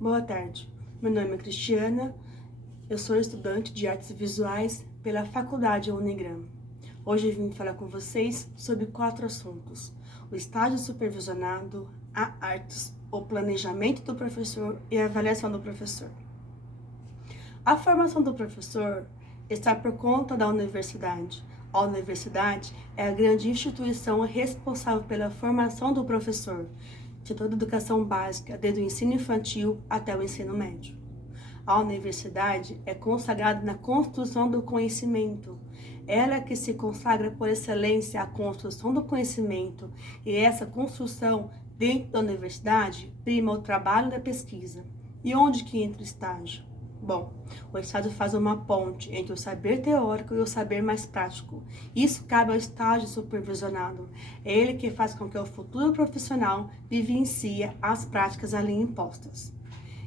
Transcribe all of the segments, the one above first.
Boa tarde, meu nome é Cristiana, eu sou estudante de Artes Visuais pela Faculdade Unigram. Hoje eu vim falar com vocês sobre 4 assuntos: o estágio supervisionado, a artes, o planejamento do professor e a avaliação do professor. A formação do professor está por conta da universidade. A universidade é a grande instituição responsável pela formação do professor, de toda a educação básica, desde o ensino infantil até o ensino médio. A universidade é consagrada na construção do conhecimento. Ela é que se consagra por excelência à construção do conhecimento, e essa construção dentro da universidade prima o trabalho da pesquisa. E onde que entra o estágio? Bom, o estágio faz uma ponte entre o saber teórico e o saber mais prático. Isso cabe ao estágio supervisionado. É ele que faz com que o futuro profissional vivencie as práticas ali impostas.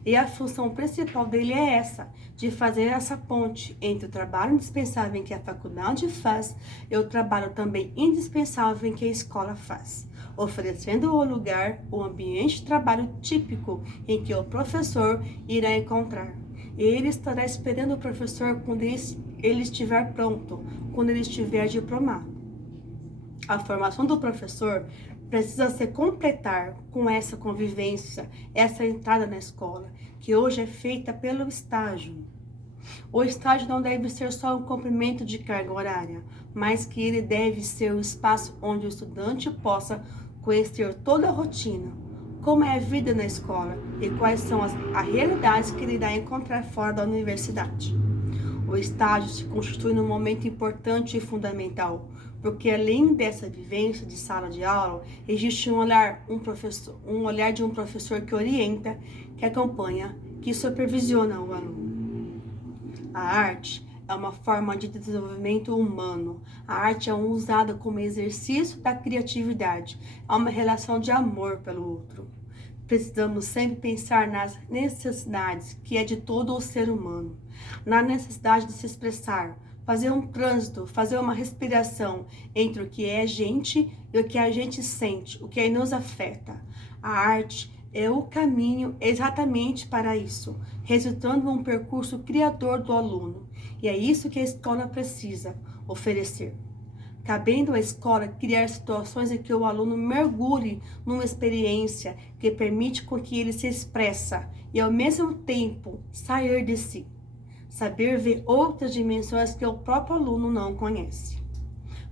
E a função principal dele é essa, de fazer essa ponte entre o trabalho indispensável em que a faculdade faz e o trabalho também indispensável em que a escola faz, oferecendo ao lugar o ambiente de trabalho típico em que o professor irá encontrar. Ele estará esperando o professor quando ele estiver pronto, quando ele estiver diplomado. A formação do professor precisa se completar com essa convivência, essa entrada na escola, que hoje é feita pelo estágio. O estágio não deve ser só um cumprimento de carga horária, mas que ele deve ser o espaço onde o estudante possa conhecer toda a rotina, como é a vida na escola e quais são as realidades que ele irá encontrar fora da universidade. O estágio se constitui num momento importante e fundamental, porque além dessa vivência de sala de aula, existe um olhar de um professor que orienta, que acompanha, que supervisiona o aluno. A arte é uma forma de desenvolvimento humano. A arte é usada como exercício da criatividade. É uma relação de amor pelo outro. Precisamos sempre pensar nas necessidades que é de todo o ser humano. Na necessidade de se expressar, fazer um trânsito, fazer uma respiração entre o que é a gente e o que a gente sente, o que aí nos afeta. A arte é o caminho exatamente para isso, resultando em um percurso criador do aluno. E é isso que a escola precisa oferecer. Cabendo à escola criar situações em que o aluno mergulhe numa experiência que permite com que ele se expressa e, ao mesmo tempo, sair de si. Saber ver outras dimensões que o próprio aluno não conhece.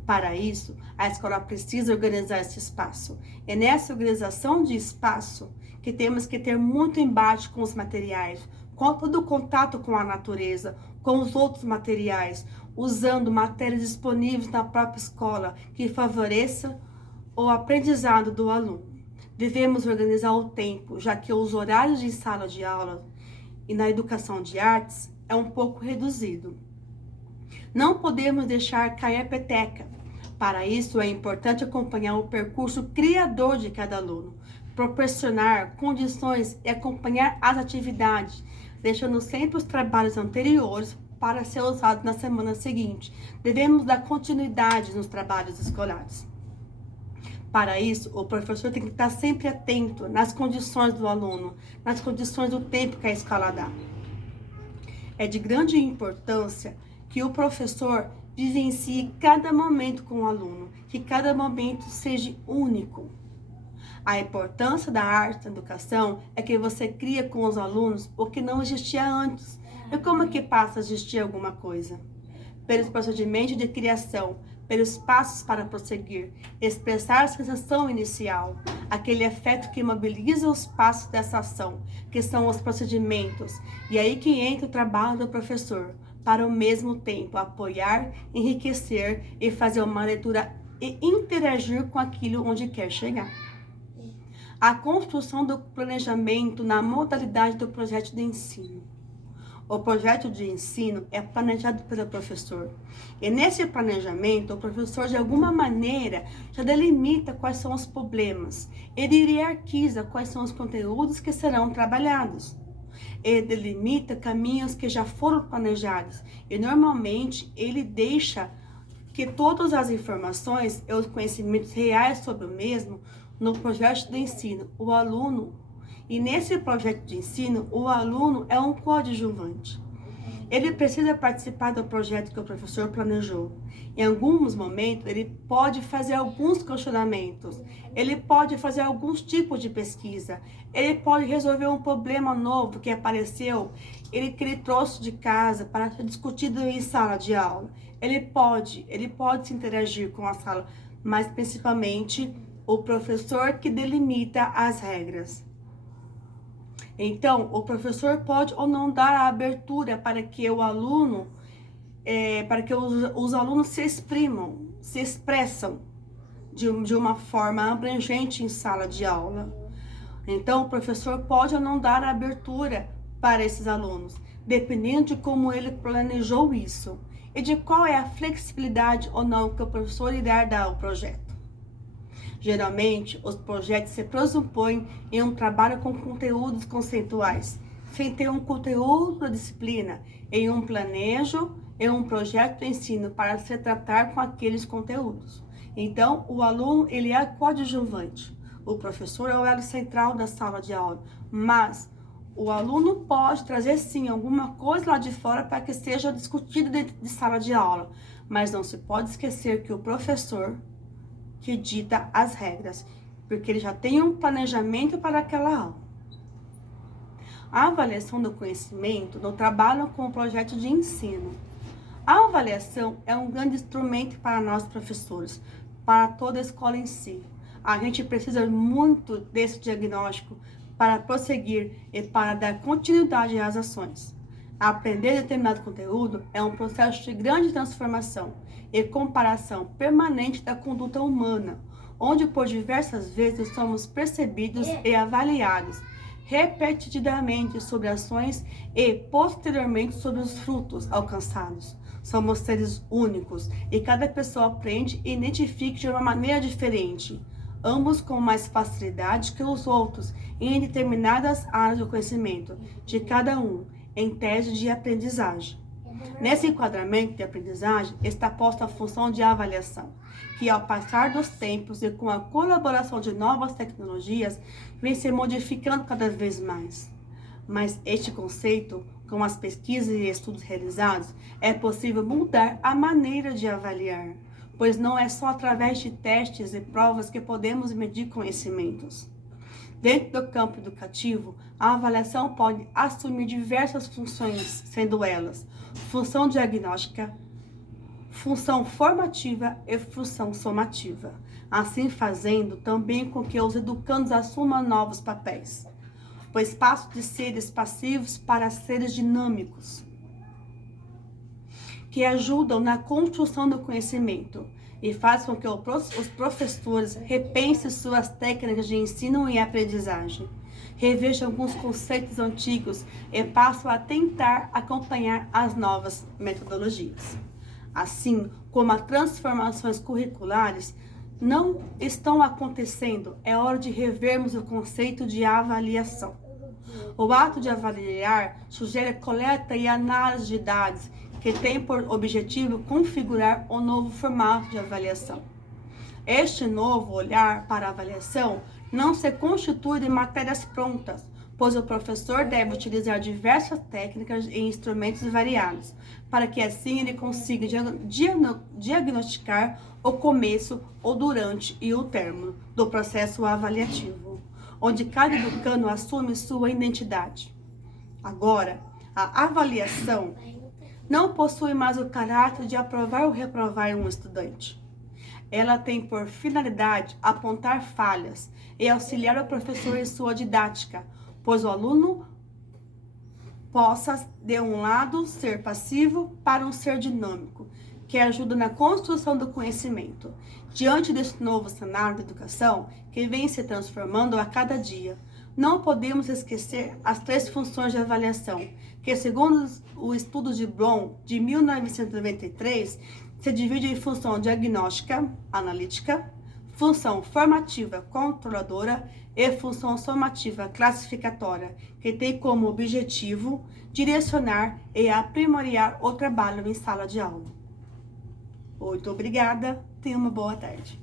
Para isso, a escola precisa organizar esse espaço. É nessa organização de espaço que temos que ter muito embate com os materiais, com todo o contato com a natureza, com os outros materiais, usando matérias disponíveis na própria escola que favoreça o aprendizado do aluno. Devemos organizar o tempo, já que os horários de sala de aula e na educação de artes é um pouco reduzido. Não podemos deixar cair a peteca. Para isso, é importante acompanhar o percurso criador de cada aluno, proporcionar condições e acompanhar as atividades, deixando sempre os trabalhos anteriores para ser usados na semana seguinte. Devemos dar continuidade nos trabalhos escolares. Para isso, o professor tem que estar sempre atento nas condições do aluno, nas condições do tempo que a escola dá. É de grande importância que o professor vivencie cada momento com o aluno, que cada momento seja único. A importância da arte na educação é que você cria com os alunos o que não existia antes. E como é que passa a existir alguma coisa? Pelos procedimentos de criação, pelos passos para prosseguir, expressar a sensação inicial, aquele afeto que mobiliza os passos dessa ação, que são os procedimentos. E aí que entra o trabalho do professor, para ao mesmo tempo apoiar, enriquecer e fazer uma leitura e interagir com aquilo onde quer chegar. A construção do planejamento na modalidade do projeto de ensino. O projeto de ensino é planejado pelo professor. E nesse planejamento, o professor, de alguma maneira, já delimita quais são os problemas. Ele hierarquiza quais são os conteúdos que serão trabalhados. Ele delimita caminhos que já foram planejados. E, normalmente, ele deixa que todas as informações e os conhecimentos reais sobre o mesmo no projeto de ensino, o aluno E nesse projeto de ensino, o aluno é um coadjuvante. Ele precisa participar do projeto que o professor planejou. Em alguns momentos, ele pode fazer alguns questionamentos, ele pode fazer alguns tipos de pesquisa, ele pode resolver um problema novo que apareceu, que ele trouxe de casa para ser discutido em sala de aula. Ele pode se interagir com a sala, mas principalmente o professor que delimita as regras. Então, o professor pode ou não dar a abertura para que o aluno, para que os alunos se expressam de uma forma abrangente em sala de aula. Então, o professor pode ou não dar a abertura para esses alunos, dependendo de como ele planejou isso e de qual é a flexibilidade ou não que o professor irá dar ao projeto. Geralmente, os projetos se pressupõem em um trabalho com conteúdos conceituais, sem ter um conteúdo da disciplina, em um planejo, em um projeto de ensino para se tratar com aqueles conteúdos. Então, o aluno, ele é coadjuvante. O professor é o elo central da sala de aula, mas o aluno pode trazer, sim, alguma coisa lá de fora para que seja discutido dentro de sala de aula, mas não se pode esquecer que o professor que dita as regras, porque ele já tem um planejamento para aquela aula. A avaliação do conhecimento no trabalho com o projeto de ensino. A avaliação é um grande instrumento para nós professores, para toda a escola em si. A gente precisa muito desse diagnóstico para prosseguir e para dar continuidade às ações. Aprender determinado conteúdo é um processo de grande transformação e comparação permanente da conduta humana, onde por diversas vezes somos percebidos e avaliados repetidamente sobre ações e posteriormente sobre os frutos alcançados. Somos seres únicos e cada pessoa aprende e identifica de uma maneira diferente, ambos com mais facilidade que os outros em determinadas áreas do conhecimento de cada um, em tese de aprendizagem. Nesse enquadramento de aprendizagem está posta a função de avaliação, que ao passar dos tempos e com a colaboração de novas tecnologias, vem se modificando cada vez mais. Mas este conceito, com as pesquisas e estudos realizados, é possível mudar a maneira de avaliar, pois não é só através de testes e provas que podemos medir conhecimentos. Dentro do campo educativo, a avaliação pode assumir diversas funções, sendo elas função diagnóstica, função formativa e função somativa, assim fazendo também com que os educandos assumam novos papéis, pois passam de seres passivos para seres dinâmicos, que ajudam na construção do conhecimento e faz com que os professores repensem suas técnicas de ensino e aprendizagem, revejam alguns conceitos antigos e passam a tentar acompanhar as novas metodologias. Assim como as transformações curriculares não estão acontecendo, é hora de revermos o conceito de avaliação. O ato de avaliar sugere coleta e análise de dados que tem por objetivo configurar um novo formato de avaliação. Este novo olhar para a avaliação não se constitui de matérias prontas, pois o professor deve utilizar diversas técnicas e instrumentos variados, para que assim ele consiga diagnosticar o começo, o durante e o término do processo avaliativo, onde cada educando assume sua identidade. Agora, a avaliação não possui mais o caráter de aprovar ou reprovar um estudante. Ela tem por finalidade apontar falhas e auxiliar o professor em sua didática, pois o aluno possa, de um lado, ser passivo para um ser dinâmico, que ajuda na construção do conhecimento. Diante desse novo cenário de educação, que vem se transformando a cada dia, não podemos esquecer as 3 funções de avaliação, que segundo o estudo de Bloom, de 1993, se divide em função diagnóstica, analítica, função formativa, controladora e função somativa, classificatória, que tem como objetivo direcionar e aprimorar o trabalho em sala de aula. Muito obrigada, tenha uma boa tarde.